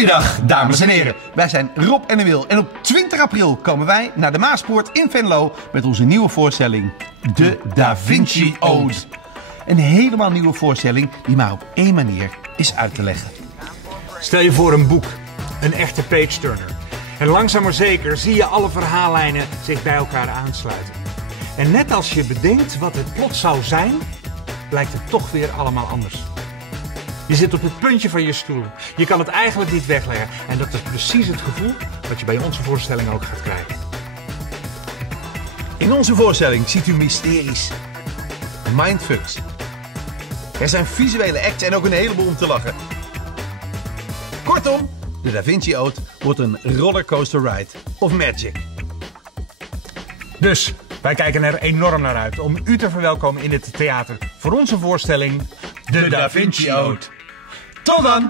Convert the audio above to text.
Goeiedag, dames en heren. Wij zijn Rob en Wil en op 20 april komen wij naar de Maaspoort in Venlo met onze nieuwe voorstelling, De Da Vinci Ode. Een helemaal nieuwe voorstelling die maar op één manier is uit te leggen. Stel je voor een boek, een echte page-turner. En langzaam maar zeker zie je alle verhaallijnen zich bij elkaar aansluiten. En net als je bedenkt wat het plot zou zijn, blijkt het toch weer allemaal anders. Je zit op het puntje van je stoel. Je kan het eigenlijk niet wegleggen. En dat is precies het gevoel wat je bij onze voorstelling ook gaat krijgen. In onze voorstelling ziet u mysteries, mindfucks. Er zijn visuele acts en ook een heleboel om te lachen. Kortom, de Da Vinci Ode wordt een rollercoaster ride of magic. Dus wij kijken er enorm naar uit om u te verwelkomen in het theater voor onze voorstelling De Da Vinci Ode. Tot dan!